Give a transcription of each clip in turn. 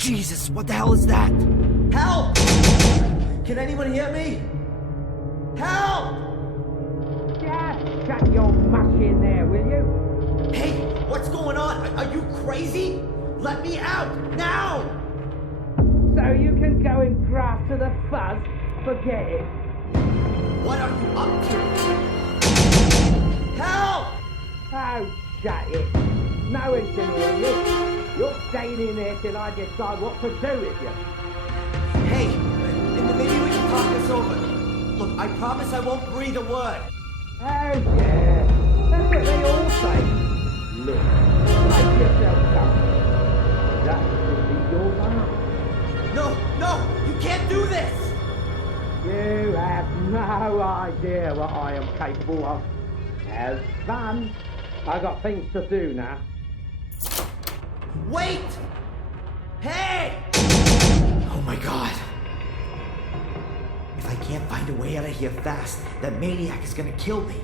Jesus, what the hell is that? Help! Can anyone hear me? Help! Just shut your mush in there, will you? Hey, what's going on? Are you crazy? Let me out, now! So you can go and graft to the fuzz? Forget it. What are you up to? Help! Oh, shut it. No one can hear you. You're staying in there till I decide what to do with you. Hey, maybe we can talk this over. Look, I promise I won't breathe a word. Oh, yeah. That's what they all say. Look, make yourself comfortable. That should be your last. No, you can't do this! You have no idea what I am capable of. Have fun. I've got things to do now. Wait! Hey! Oh my god. If I can't find a way out of here fast, that maniac is gonna kill me.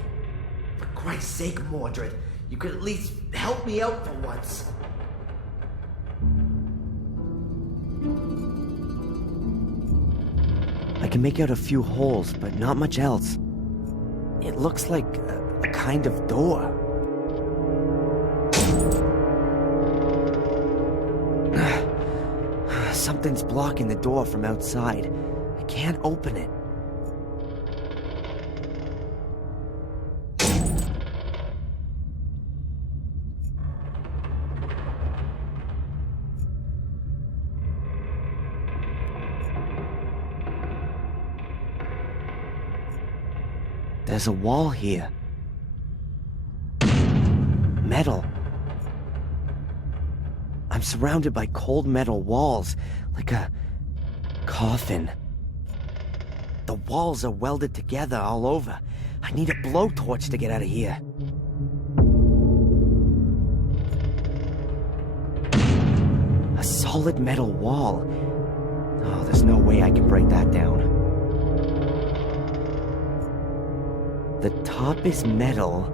For Christ's sake, Mordred, you could at least help me out for once. I can make out a few holes, but not much else. It looks like a kind of door. Something's blocking the door from outside. I can't open it. There's a wall here. Metal. I'm surrounded by cold metal walls, like a coffin. The walls are welded together all over. I need a blowtorch to get out of here. A solid metal wall. Oh, there's no way I can break that down. The top is metal,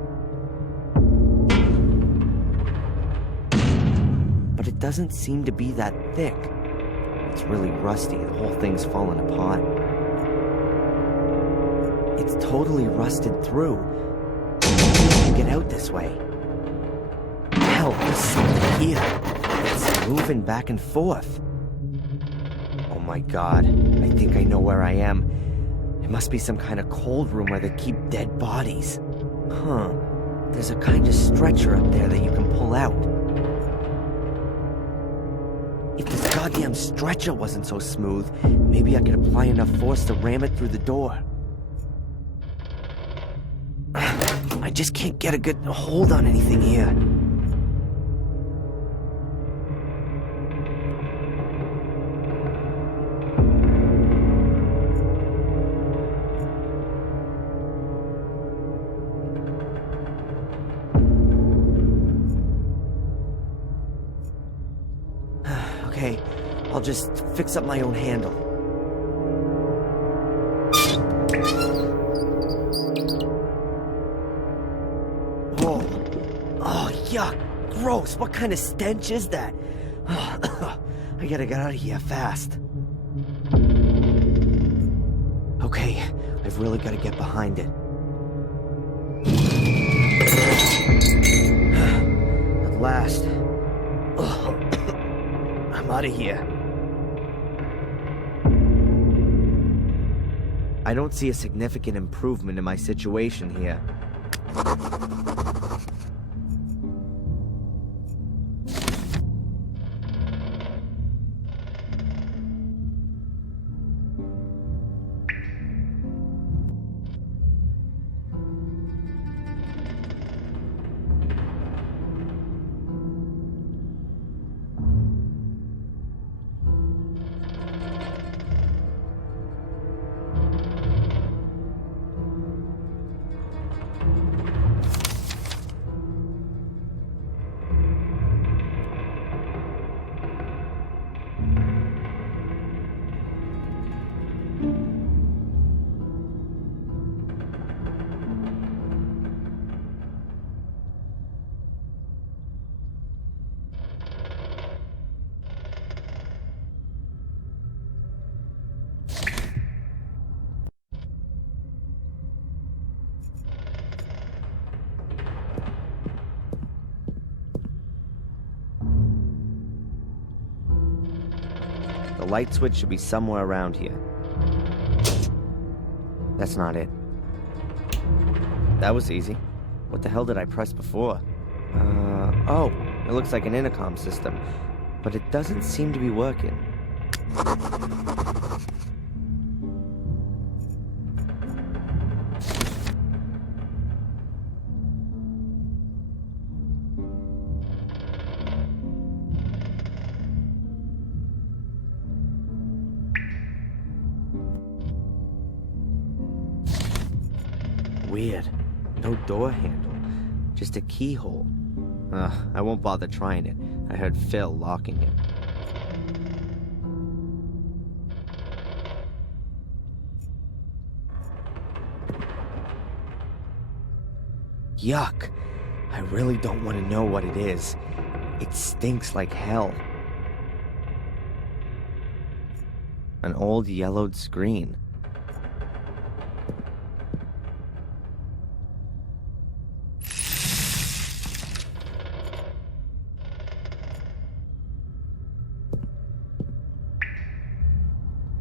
but it doesn't seem to be that thick. It's really rusty. The whole thing's fallen apart. It's totally rusted through. I can get out this way. Hell, there's something here. It's moving back and forth. Oh my god, I think I know where I am. It must be some kind of cold room where they keep dead bodies. Huh. There's a kind of stretcher up there that you can pull out. If this goddamn stretcher wasn't so smooth, maybe I could apply enough force to ram it through the door. I just can't get a good hold on anything here. Okay, I'll just fix up my own handle. Whoa. Oh, yuck. Gross. What kind of stench is that? I gotta get out of here fast. Okay, I've really gotta get behind it. At last. I'm out of here. I don't see a significant improvement in my situation here. The light switch should be somewhere around here. That's not it. That was easy. What the hell did I press before? Oh, it looks like an intercom system, but it doesn't seem to be working. Weird. No door handle. Just a keyhole. I won't bother trying it. I heard Phil locking it. Yuck. I really don't want to know what it is. It stinks like hell. An old yellowed screen.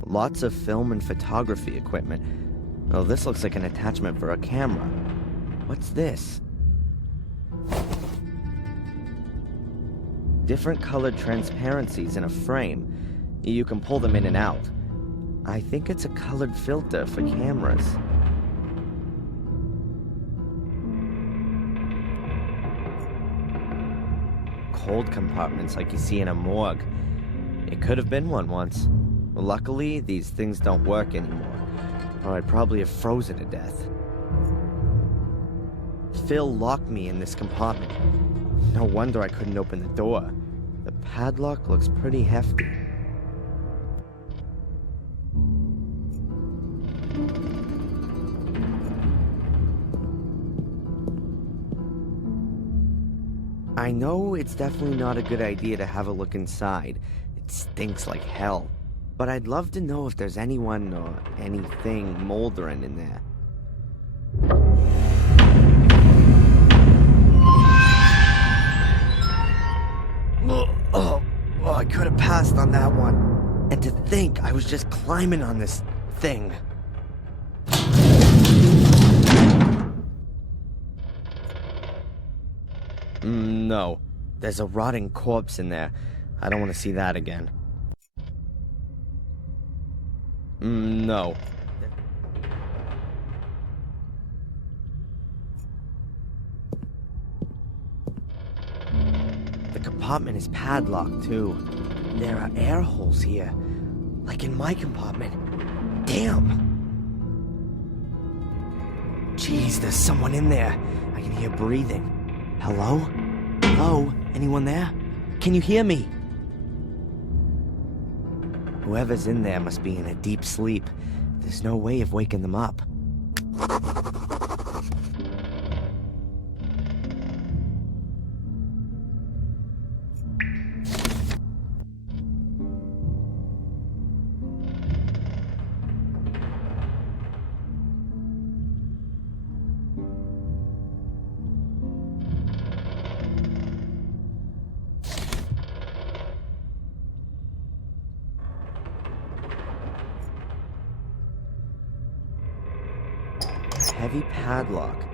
Lots of film and photography equipment. Oh, this looks like an attachment for a camera. What's this? Different colored transparencies in a frame. You can pull them in and out. I think it's a colored filter for cameras. Cold compartments like you see in a morgue. It could have been one once. Luckily, these things don't work anymore, or I'd probably have frozen to death. Phil locked me in this compartment. No wonder I couldn't open the door. The padlock looks pretty hefty. I know it's definitely not a good idea to have a look inside. It stinks like hell. But I'd love to know if there's anyone or anything moldering in there. Oh, I could have passed on that one. And to think I was just climbing on this thing. No. There's a rotting corpse in there. I don't want to see that again. No. The compartment is padlocked, too. There are air holes here, like in my compartment. Damn! Jeez, there's someone in there. I can hear breathing. Hello? Hello? Anyone there? Can you hear me? Whoever's in there must be in a deep sleep. There's no way of waking them up. Heavy padlock.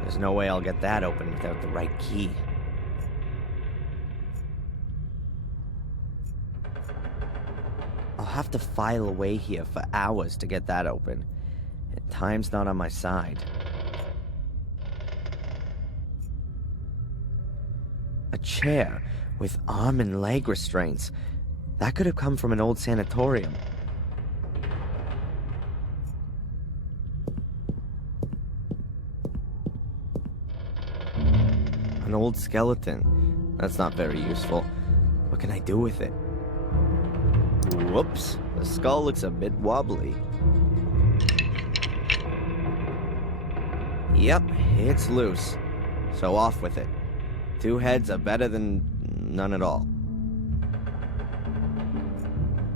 There's no way I'll get that open without the right key. I'll have to file away here for hours to get that open. And time's not on my side. A chair with arm and leg restraints. That could have come from an old sanatorium. An old skeleton. That's not very useful. What can I do with it? Whoops. The skull looks a bit wobbly. Yep, it's loose. So off with it. 2 heads are better than none at all.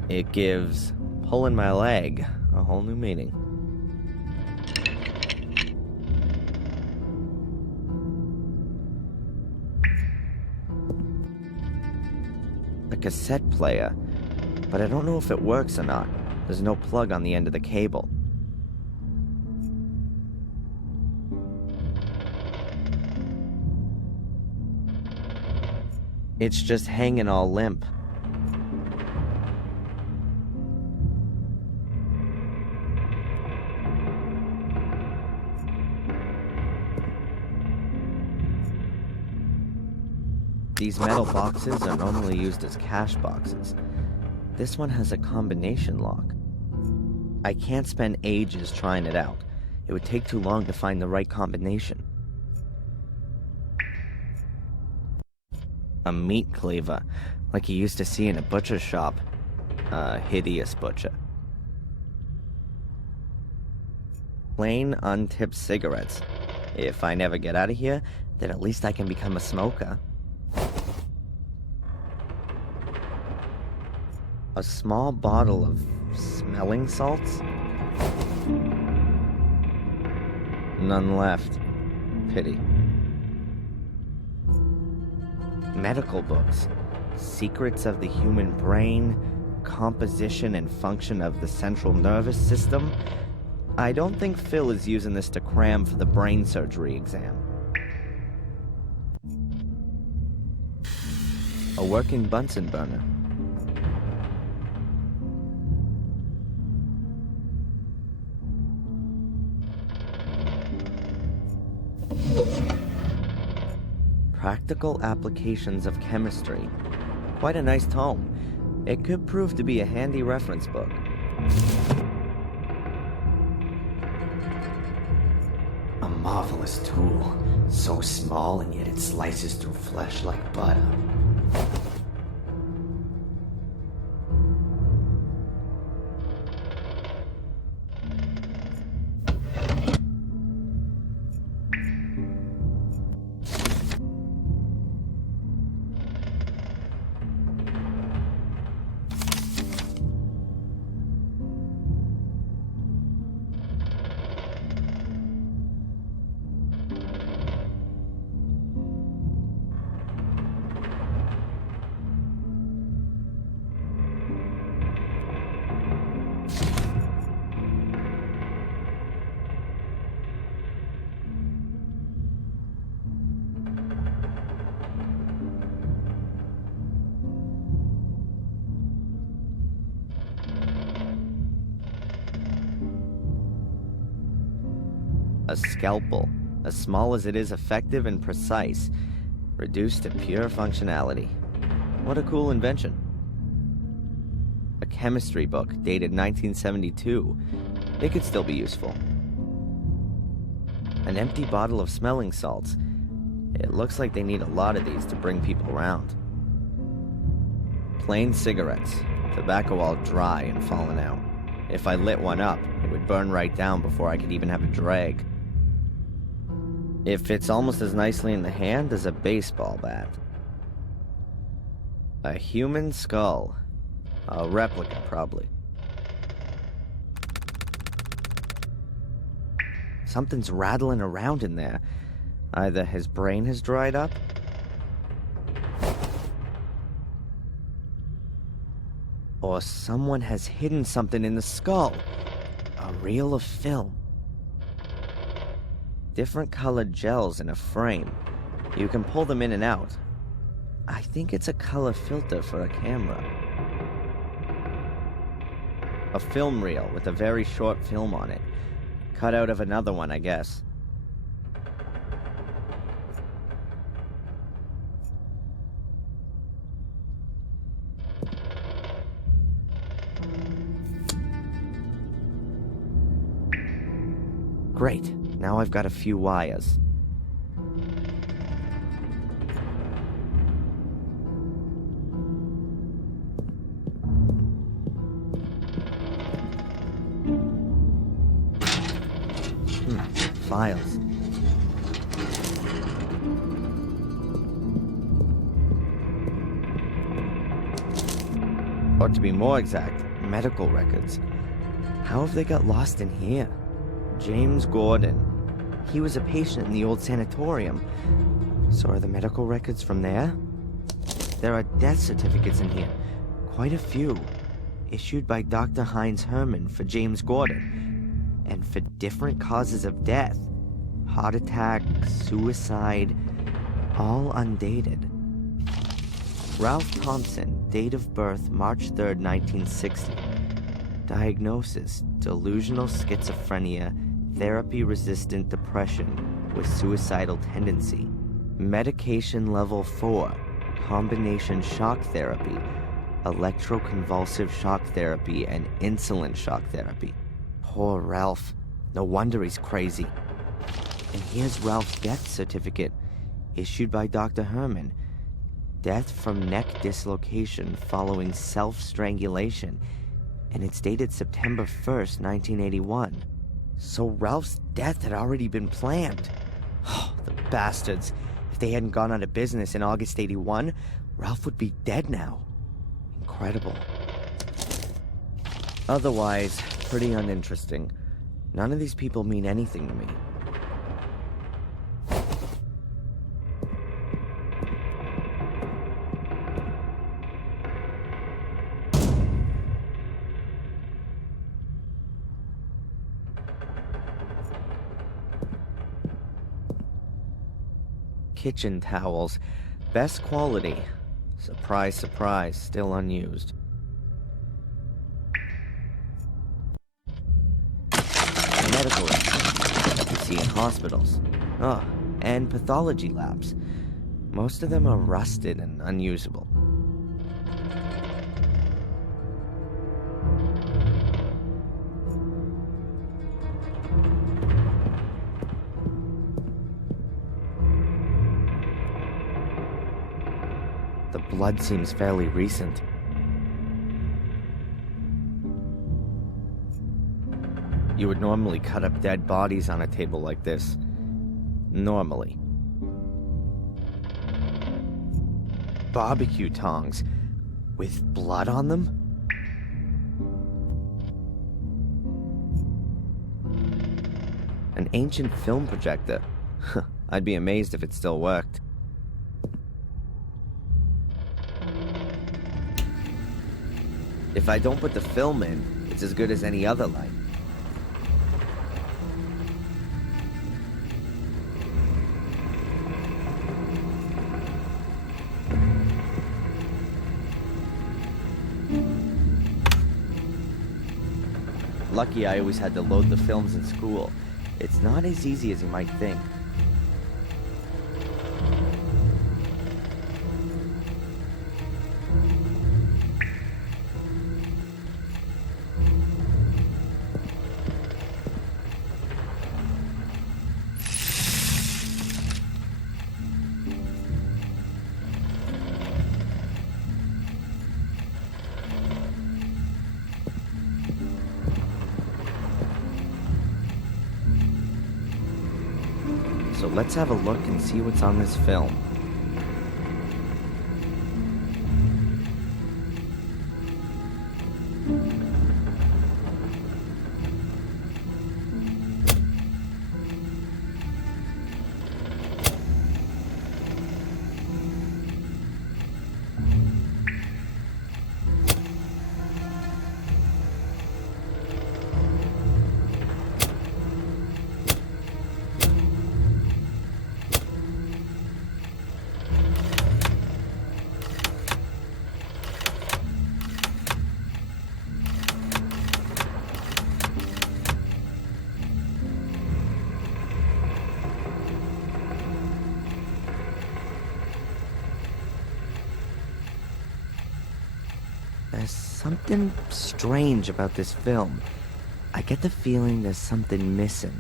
It gives pulling my leg a whole new meaning. A cassette player. but I don't know if it works or not. There's no plug on the end of the cable. It's just hanging all limp. These metal boxes are normally used as cash boxes. This one has a combination lock. I can't spend ages trying it out. It would take too long to find the right combination. A meat cleaver, like you used to see in a butcher shop. A hideous butcher. Plain, untipped cigarettes. If I never get out of here, then at least I can become a smoker. A small bottle of smelling salts? None left. Pity. Medical books. Secrets of the human brain, composition and function of the central nervous system. I don't think Phil is using this to cram for the brain surgery exam. A working Bunsen burner. Practical applications of chemistry. Quite a nice tome. It could prove to be a handy reference book. A marvelous tool. So small and yet it slices through flesh like butter. A scalpel, as small as it is effective and precise, reduced to pure functionality. What a cool invention. A chemistry book dated 1972. It could still be useful. An empty bottle of smelling salts. It looks like they need a lot of these to bring people around. Plain cigarettes, tobacco all dry and fallen out. If I lit one up, it would burn right down before I could even have a drag. It fits almost as nicely in the hand as a baseball bat. A human skull. A replica, probably. Something's rattling around in there. Either his brain has dried up, or someone has hidden something in the skull. A reel of film. Different colored gels in a frame. You can pull them in and out. I think it's a color filter for a camera. A film reel with a very short film on it. Cut out of another one, I guess. Great. Now I've got a few wires. Files. Or to be more exact, medical records. How have they got lost in here? James Gordon. He was a patient in the old sanatorium. So are the medical records from there? There are death certificates in here. Quite a few. issued by Dr. Heinz Herman for James Gordon, and for different causes of death. Heart attack, suicide, all undated. Ralph Thompson, date of birth March 3rd, 1960. Diagnosis, delusional schizophrenia, therapy-resistant depression with suicidal tendency. Medication level 4, combination shock therapy, electroconvulsive shock therapy, and insulin shock therapy. Poor Ralph. No wonder he's crazy. And here's Ralph's death certificate, issued by Dr. Herman. Death from neck dislocation following self-strangulation, and it's dated September 1st, 1981. So Ralph's death had already been planned. Oh, the bastards. If they hadn't gone out of business in August 81, Ralph would be dead now. Incredible. Otherwise, pretty uninteresting. None of these people mean anything to me. Kitchen towels. Best quality. Surprise, surprise, still unused. Medical equipment you see in hospitals. Oh, and pathology labs. Most of them are rusted and unusable. The blood seems fairly recent. You would normally cut up dead bodies on a table like this. Normally. Barbecue tongs with blood on them? An ancient film projector. I'd be amazed if it still worked. If I don't put the film in, it's as good as any other light. Lucky I always had to load the films in school. It's not as easy as you might think. So let's have a look and see what's on this film. There's something strange about this film. I get the feeling there's something missing.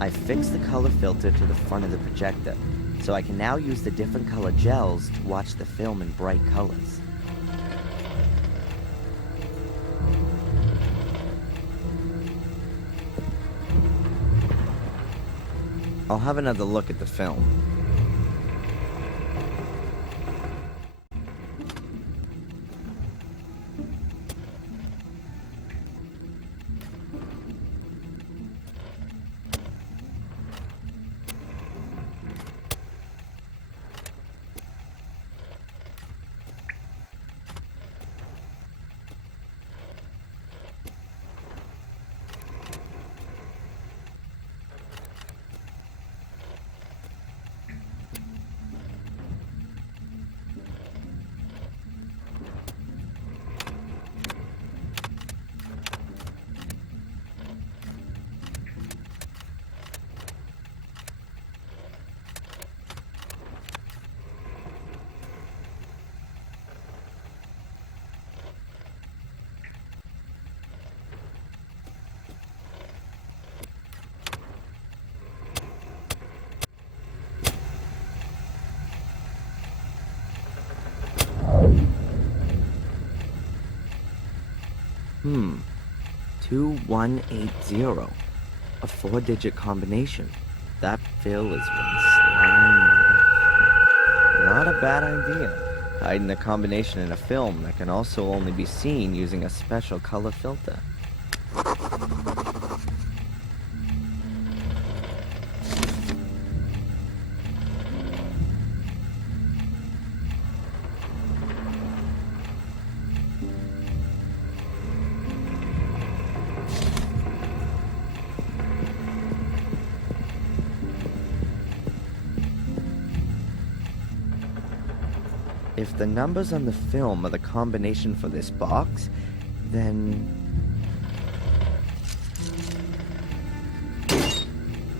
I fixed the color filter to the front of the projector, so I can now use the different color gels to watch the film in bright colors. I'll have another look at the film. 2180. A 4-digit combination. That Phil is one slime. Not a bad idea. Hiding a combination in a film that can also only be seen using a special color filter. If the numbers on the film are the combination for this box, then...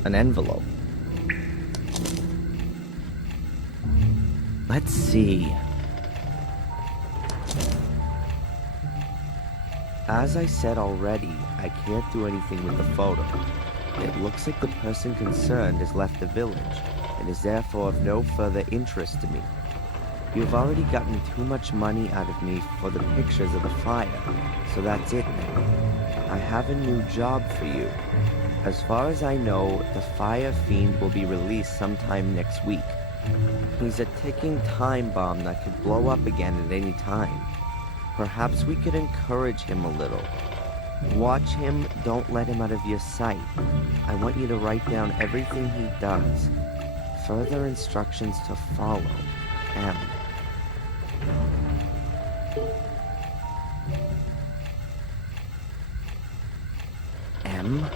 an envelope. Let's see. As I said already, I can't do anything with the photo. It looks like the person concerned has left the village, and is therefore of no further interest to me. You've already gotten too much money out of me for the pictures of the fire, so that's it now. I have a new job for you. As far as I know, the Fire Fiend will be released sometime next week. He's a ticking time bomb that could blow up again at any time. Perhaps we could encourage him a little. Watch him, don't let him out of your sight. I want you to write down everything he does. Further instructions to follow. M.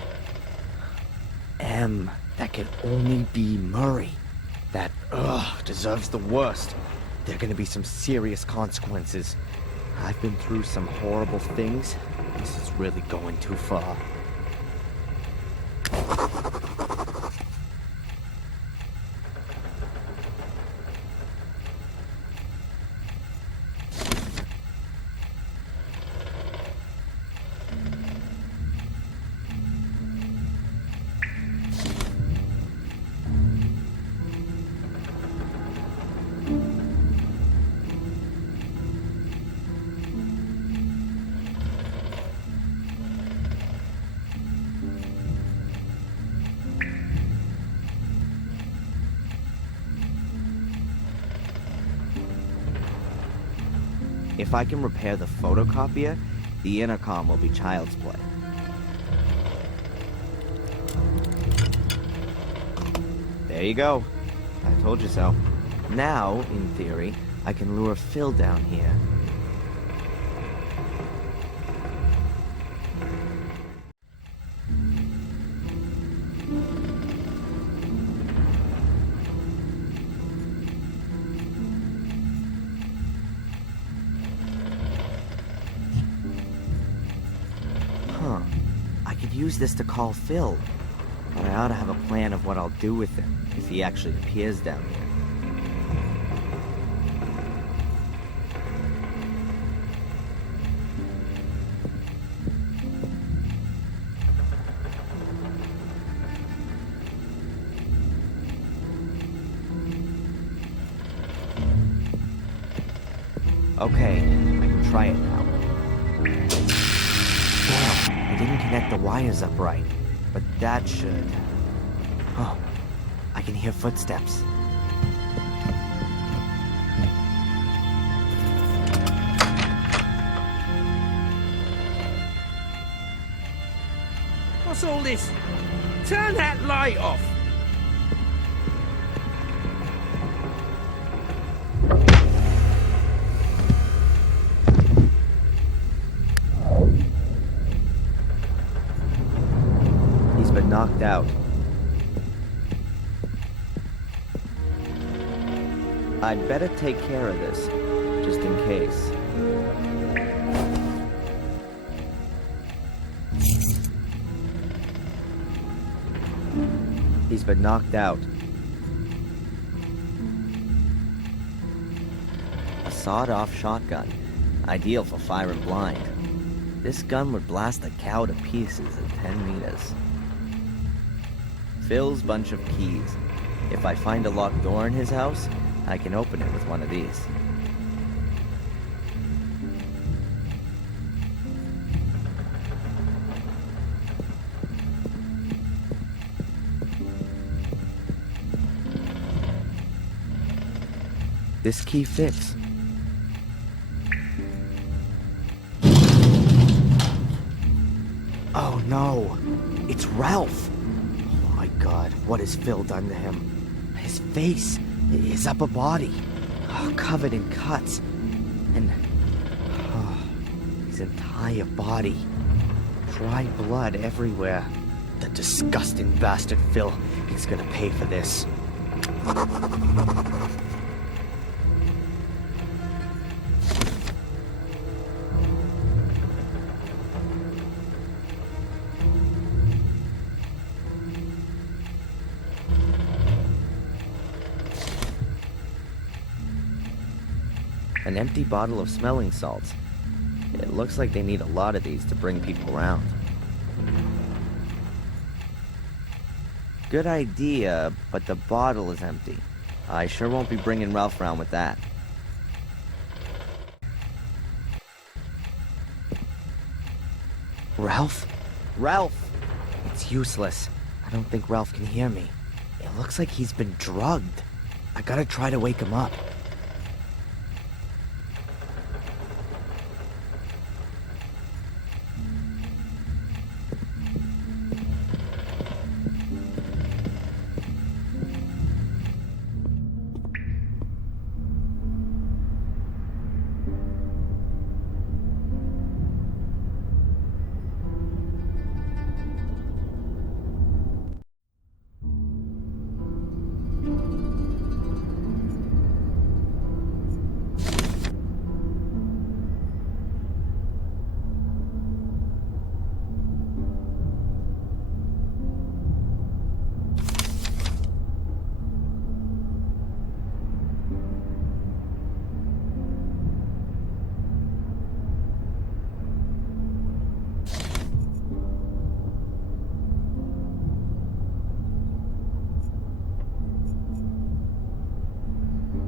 M. That can only be Murray. That, deserves the worst. There are gonna be some serious consequences. I've been through some horrible things. This is really going too far. If I can repair the photocopier, the intercom will be child's play. There you go. I told you so. Now, in theory, I can lure Phil down here. I could use this to call Phil, but I ought to have a plan of what I'll do with him if he actually appears down here. Okay, I can try it now. I didn't connect the wires up right, but that should... Oh, I can hear footsteps. What's all this? Turn that light off! Knocked out. I'd better take care of this, just in case. He's been knocked out. A sawed-off shotgun, ideal for firing blind. This gun would blast a cow to pieces at 10 meters. Phil's bunch of keys. If I find a locked door in his house, I can open it with one of these. This key fits. Oh no, it's Ralph. Oh my god, what has Phil done to him? His face, his upper body, covered in cuts, and his entire body. Dry blood everywhere. The disgusting bastard Phil, he's gonna pay for this. An empty bottle of smelling salts. It looks like they need a lot of these to bring people around. Good idea, but the bottle is empty. I sure won't be bringing Ralph around with that. Ralph? Ralph! It's useless. I don't think Ralph can hear me. It looks like he's been drugged. I gotta try to wake him up.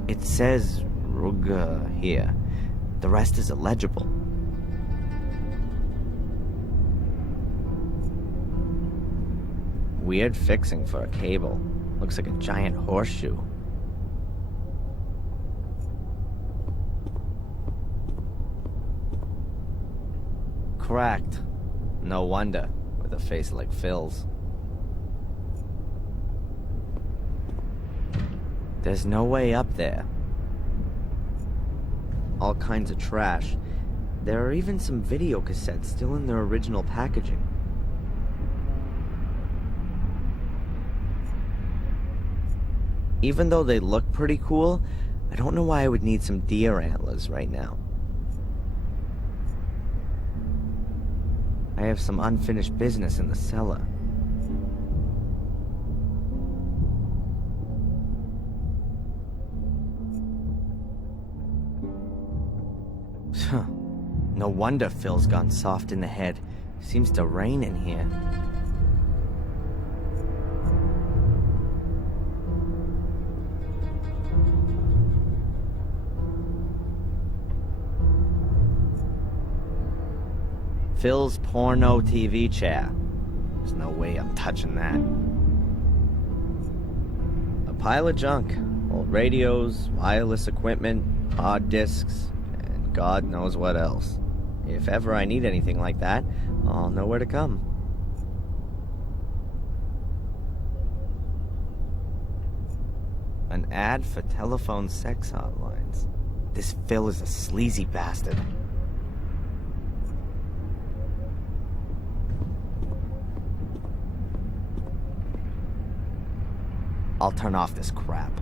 It says Ruga here. The rest is illegible. Weird fixing for a cable. Looks like a giant horseshoe. Cracked. No wonder, with a face like Phil's. There's no way up there. All kinds of trash. There are even some video cassettes still in their original packaging. Even though they look pretty cool, I don't know why I would need some deer antlers right now. I have some unfinished business in the cellar. No wonder Phil's gone soft in the head. Seems to rain in here. Phil's porno TV chair. There's no way I'm touching that. A pile of junk. Old radios, wireless equipment, hard disks, and God knows what else. If ever I need anything like that, I'll know where to come. An ad for telephone sex hotlines. This Phil is a sleazy bastard. I'll turn off this crap.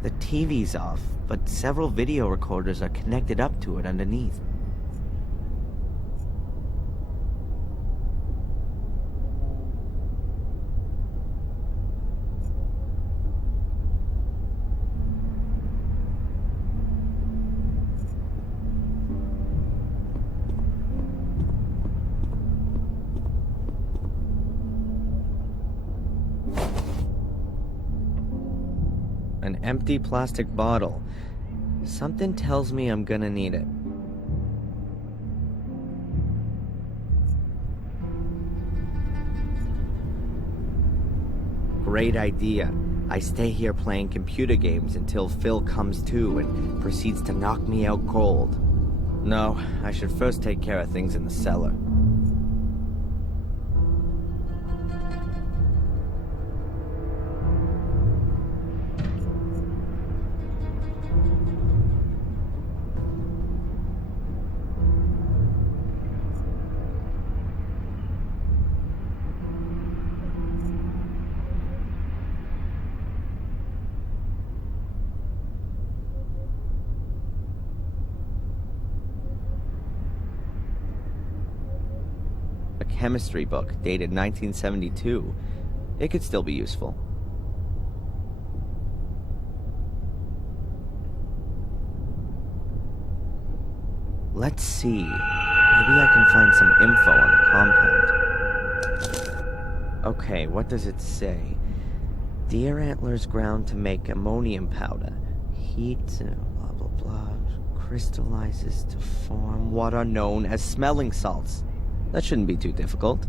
The TV's off, but several video recorders are connected up to it underneath. An empty plastic bottle. Something tells me I'm gonna need it. Great idea. I stay here playing computer games until Phil comes to and proceeds to knock me out cold. No, I should first take care of things in the cellar. Chemistry book dated 1972. It could still be useful. Let's see. Maybe I can find some info on the compound. Okay, what does it say? Deer antlers ground to make ammonium powder. Heat, blah blah blah, crystallizes to form what are known as smelling salts. That shouldn't be too difficult.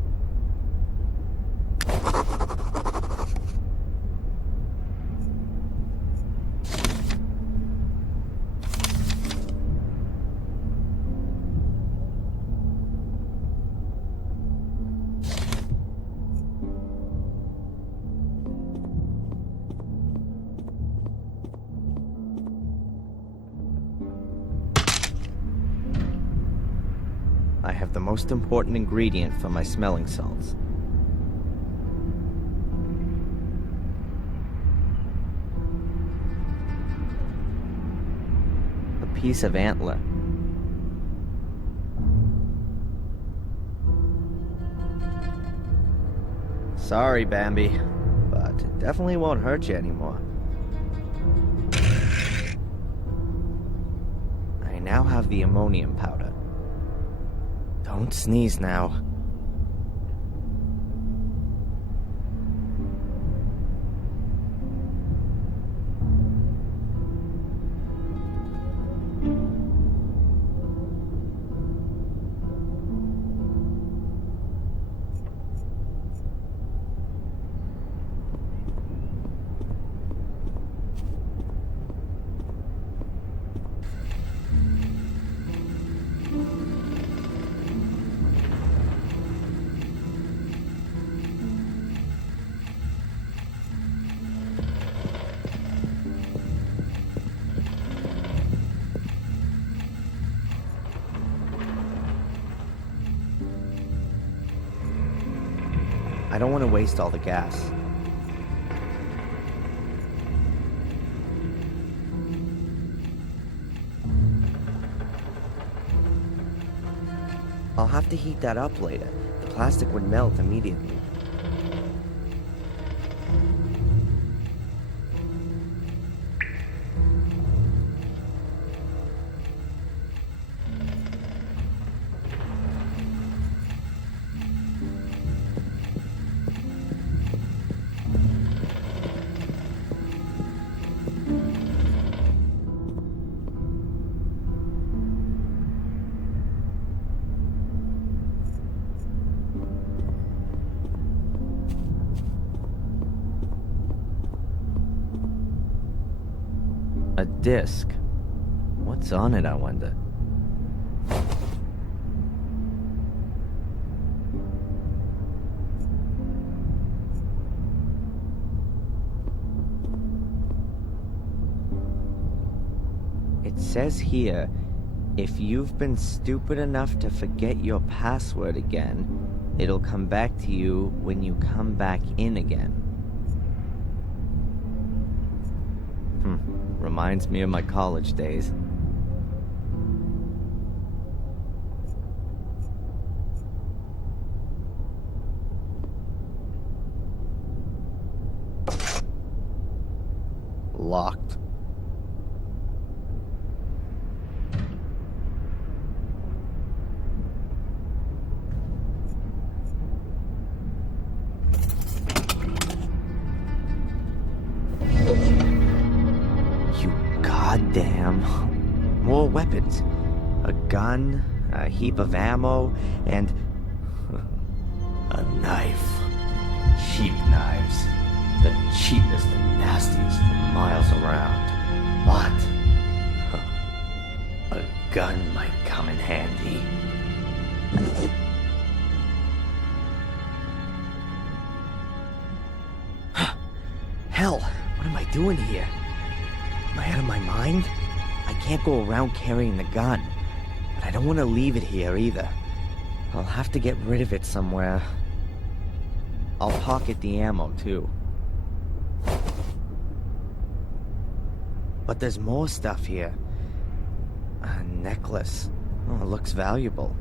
I have the most important ingredient for my smelling salts. A piece of antler. Sorry, Bambi, but it definitely won't hurt you anymore. I now have the ammonium powder. Don't sneeze now. I don't want to waste all the gas. I'll have to heat that up later. The plastic would melt immediately. A disc. What's on it, I wonder? It says here, if you've been stupid enough to forget your password again, it'll come back to you when you come back in again. Reminds me of my college days. Locked. Goddamn. More weapons. A gun, a heap of ammo, and... a knife. Cheap knives. The cheapest and nastiest miles around. But a gun might come in handy. Hell, what am I doing here? Am I out of my mind? I can't go around carrying the gun, but I don't want to leave it here either. I'll have to get rid of it somewhere. I'll pocket the ammo, too. But there's more stuff here. A necklace. Oh, it looks valuable.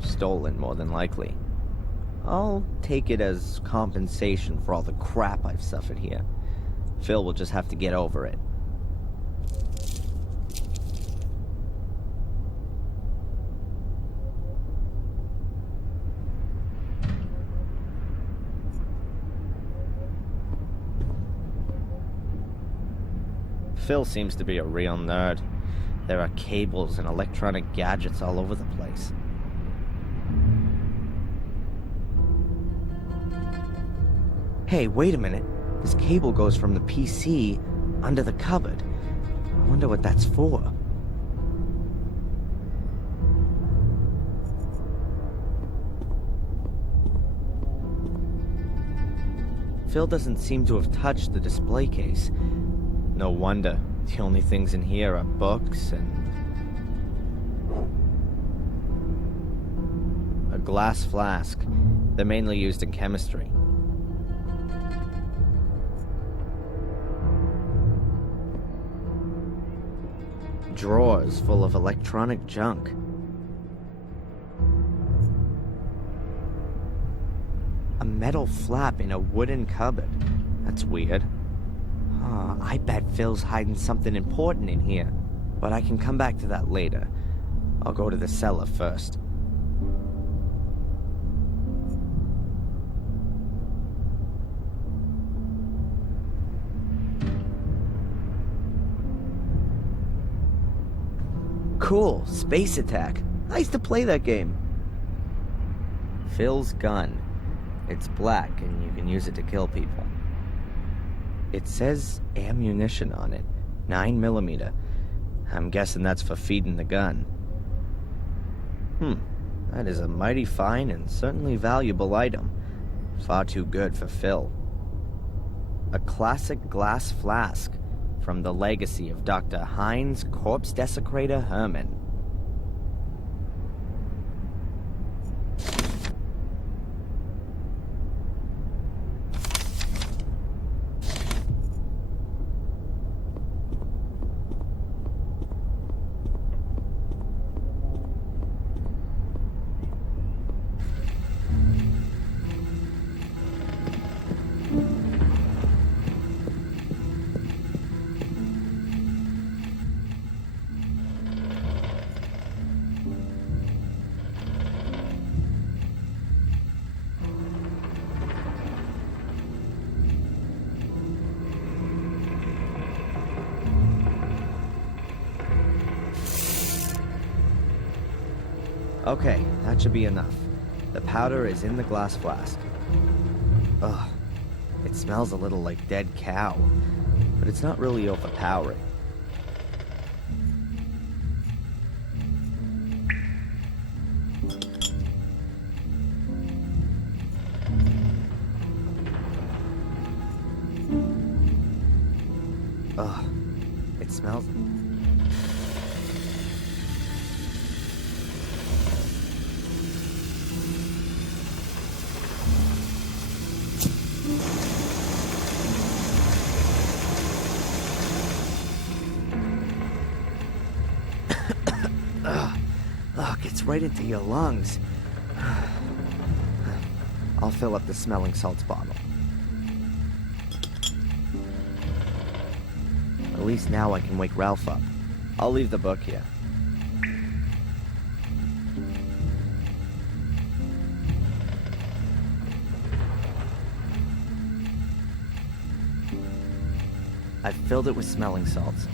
Stolen, more than likely. I'll take it as compensation for all the crap I've suffered here. Phil will just have to get over it. Phil seems to be a real nerd. There are cables and electronic gadgets all over the place. Hey, wait a minute. This cable goes from the PC under the cupboard. I wonder what that's for. Phil doesn't seem to have touched the display case. No wonder. The only things in here are books and a glass flask. They're mainly used in chemistry. Drawers full of electronic junk. A metal flap in a wooden cupboard. That's weird. I bet Phil's hiding something important in here. But I can come back to that later. I'll go to the cellar first. Cool, Space Attack. I used to play that game. Phil's gun. It's black and you can use it to kill people. It says ammunition on it. 9mm. I'm guessing that's for feeding the gun. That is a mighty fine and certainly valuable item. Far too good for Phil. A classic glass flask from the legacy of Dr. Heinz Corpse Desecrator Herman. Okay, that should be enough. The powder is in the glass flask. Ugh, it smells a little like dead cow, but it's not really overpowering. Ugh, it smells... Gets right into your lungs. I'll fill up the smelling salts bottle. At least now I can wake Ralph up. I'll leave the book here. I've filled it with smelling salts.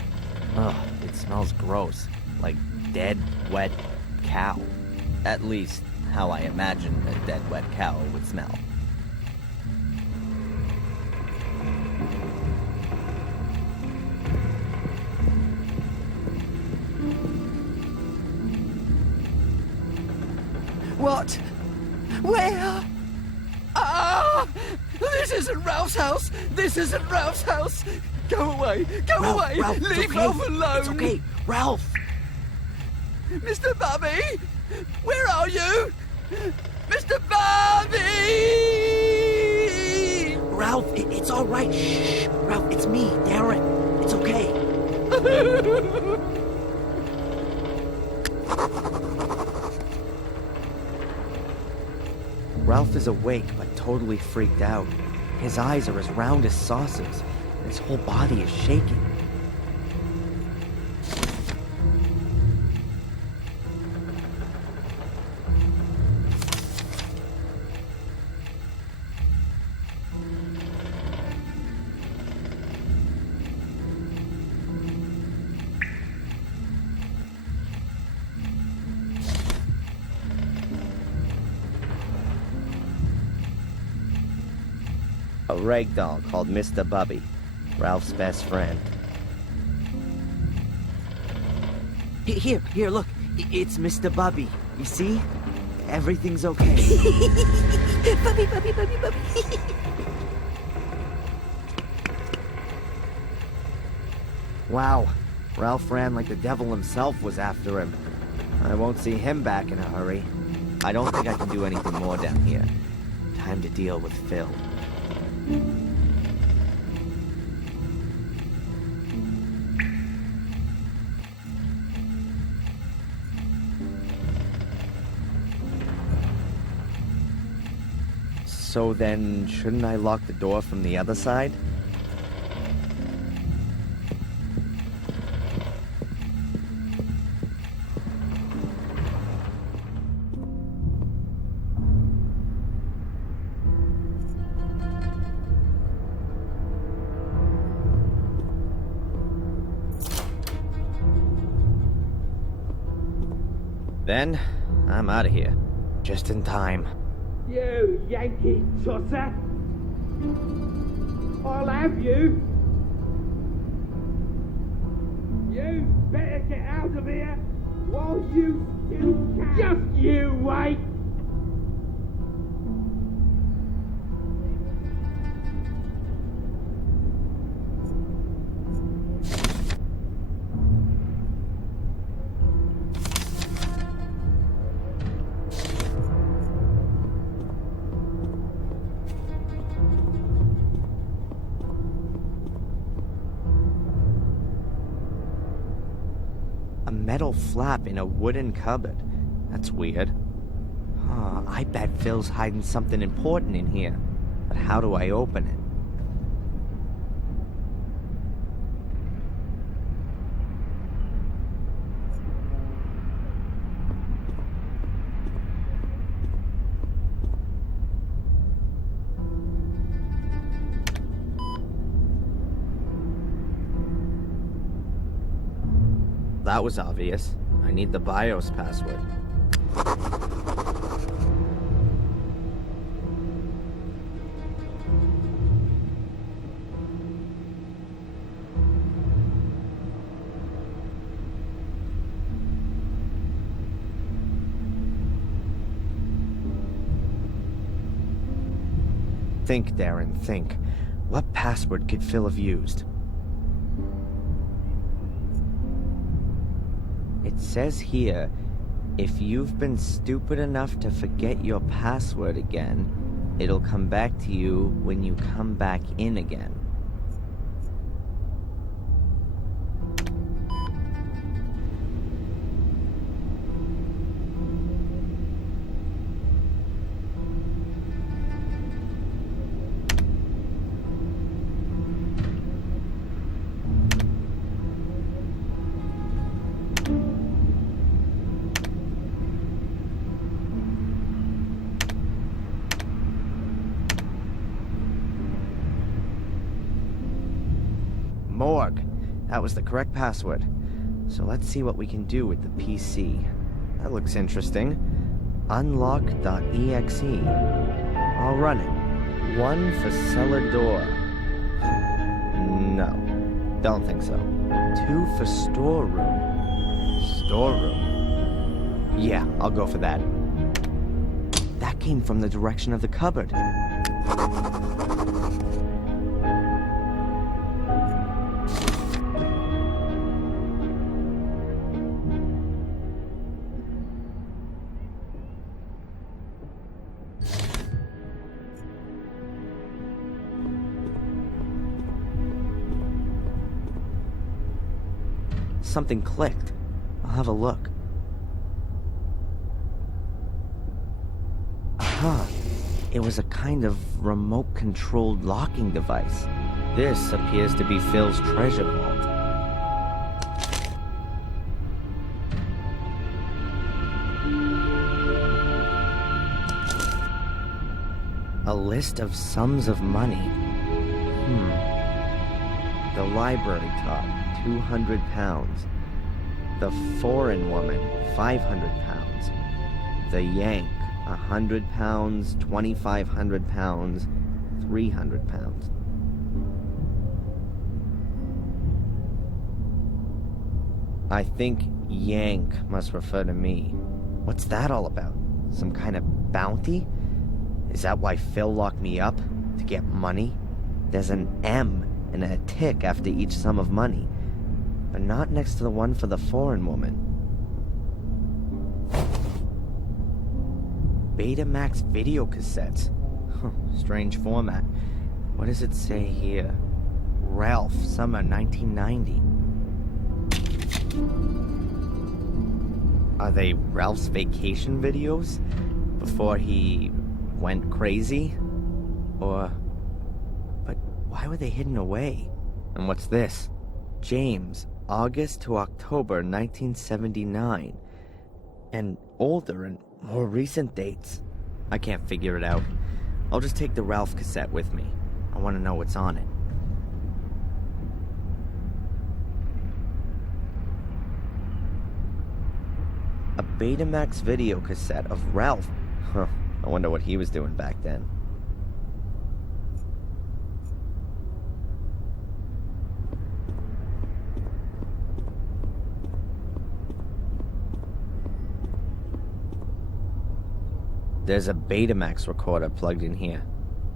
Ugh, it smells gross. Like dead, wet cow. At least, how I imagine a dead, wet cow would smell. What? Where? Ah! This isn't Ralph's house! This isn't Ralph's house! Go away! Go away! Ralph, it's Leave okay. Ralph alone! It's okay, Ralph! Mr. Bobby! Where are you? Mr. Bobby! Ralph, it's all right. Shh. Ralph, it's me, Darren. It's okay. Ralph is awake but totally freaked out. His eyes are as round as saucers, and his whole body is shaking. A ragdoll called Mr. Bubby, Ralph's best friend. Here, look. It's Mr. Bubby. You see? Everything's okay. Bubby, Bubby, Bubby, Bubby. Wow, Ralph ran like the devil himself was after him. I won't see him back in a hurry. I don't think I can do anything more down here. Time to deal with Phil. So then, shouldn't I lock the door from the other side? Then, I'm out of here. Just in time. You Yankee tosser! I'll have you! You better get out of here while you still can! Just you wait! Metal flap in a wooden cupboard. That's weird. I bet Phil's hiding something important in here. But how do I open it? That was obvious. I need the BIOS password. Think, Darren, think. What password could Phil have used? It says here, if you've been stupid enough to forget your password again, it'll come back to you when you come back in again. Morgue. That was the correct password. So let's see what we can do with the PC. That looks interesting. Unlock.exe. I'll run it. 1 for cellar door. No, don't think so. 2 for storeroom. Storeroom? Yeah, I'll go for that. That came from the direction of the cupboard. Something clicked. I'll have a look. Aha! It was a kind of remote-controlled locking device. This appears to be Phil's treasure vault. A list of sums of money. The library top, 200 pounds. The foreign woman, 500 pounds. The Yank, 100 pounds, 2,500 pounds, 300 pounds. I think Yank must refer to me. What's that all about? Some kind of bounty? Is that why Phil locked me up? To get money? There's an M and a tick after each sum of money, but not next to the one for the foreign woman. Betamax video cassettes. Strange format. What does it say here? Ralph, summer 1990. Are they Ralph's vacation videos? Before he went crazy? Or... but why were they hidden away? And what's this? James, August to October 1979. And older and more recent dates. I can't figure it out. I'll just take the Ralph cassette with me. I want to know what's on it. A Betamax video cassette of Ralph. Huh. I wonder what he was doing back then. There's a Betamax recorder plugged in here.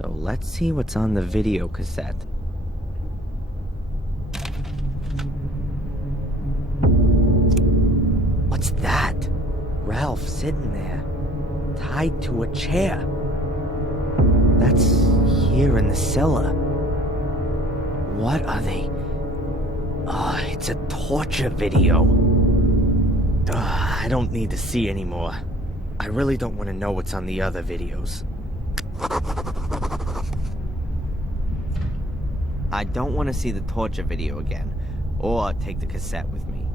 So let's see what's on the video cassette. What's that? Ralph sitting there, tied to a chair. That's here in the cellar. What are they? Oh, it's a torture video. I don't need to see anymore. I really don't want to know what's on the other videos. I don't want to see the torture video again, or take the cassette with me.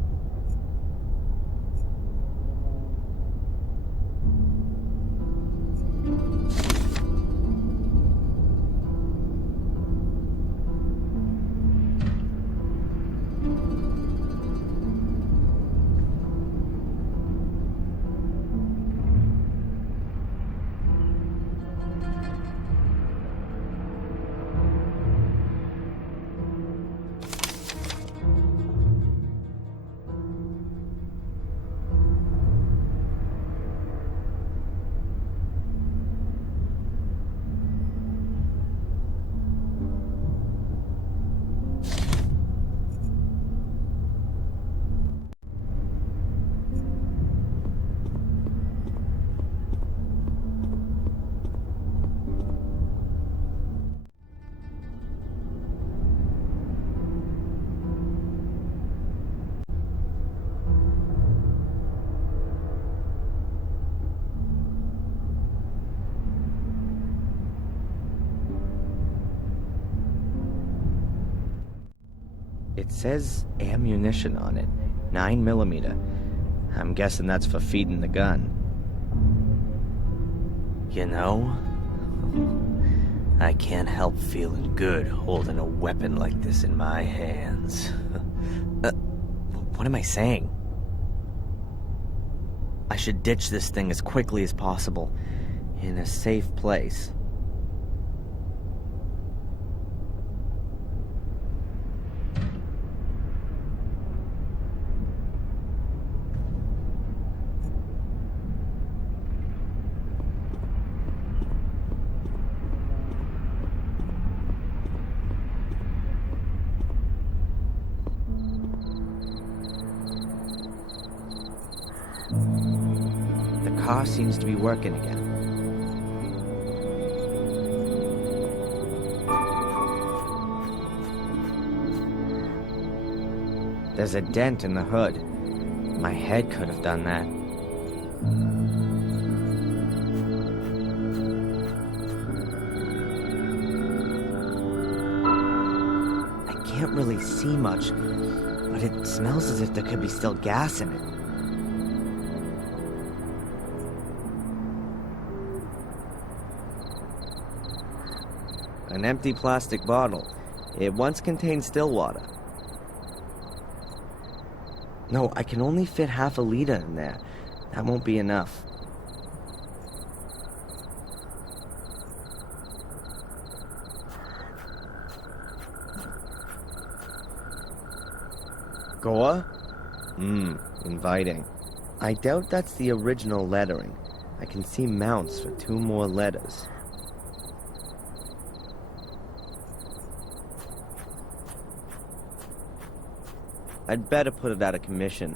It says ammunition on it, 9mm. I'm guessing that's for feeding the gun. You know, I can't help feeling good holding a weapon like this in my hands. What am I saying? I should ditch this thing as quickly as possible, in a safe place. car seems to be working again. There's a dent in the hood. My head could have done that. I can't really see much, but it smells as if there could be still gas in it. An empty plastic bottle. It once contained still water. No, I can only fit half a liter in there. That won't be enough. Gore? Inviting. I doubt that's the original lettering. I can see mounts for 2 more letters. I'd better put it out of commission.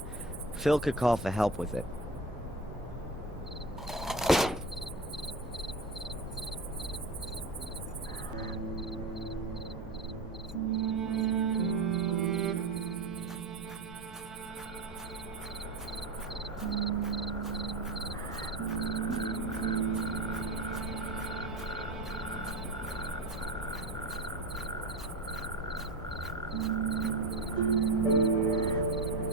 Phil could call for help with it.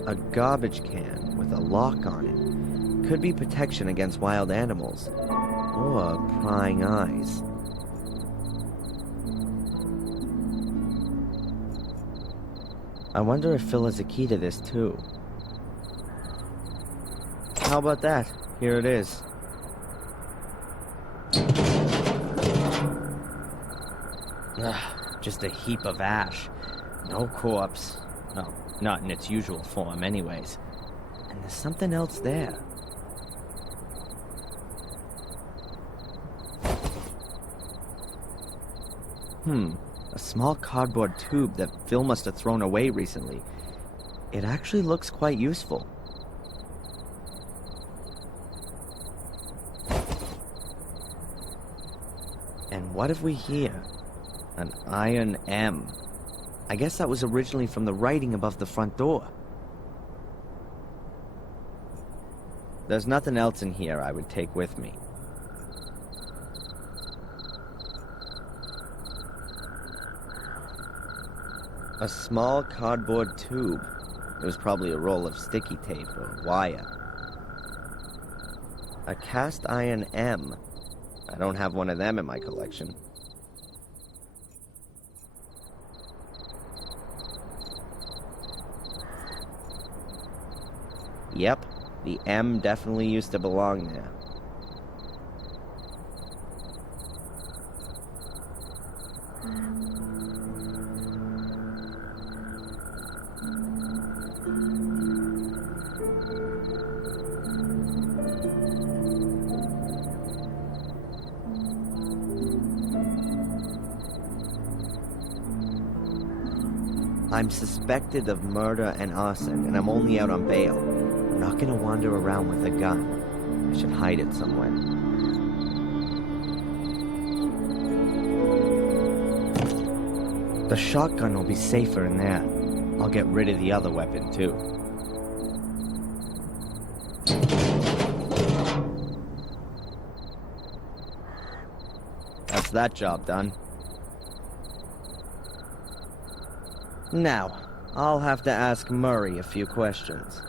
A garbage can with a lock on it. Could be protection against wild animals. Or prying eyes. I wonder if Phil has a key to this too. How about that? Here it is. Just a heap of ash. No corpse. No, not in its usual form anyways. And there's something else there. A small cardboard tube that Phil must have thrown away recently. It actually looks quite useful. And what have we here? An iron M. I guess that was originally from the writing above the front door. There's nothing else in here I would take with me. A small cardboard tube. It was probably a roll of sticky tape or wire. A cast iron M. I don't have one of them in my collection. Yep, the M definitely used to belong there. I'm suspected of murder and arson, and I'm only out on bail. I'm not gonna wander around with a gun. I should hide it somewhere. The shotgun will be safer in there. I'll get rid of the other weapon, too. That's that job done. Now, I'll have to ask Murray a few questions.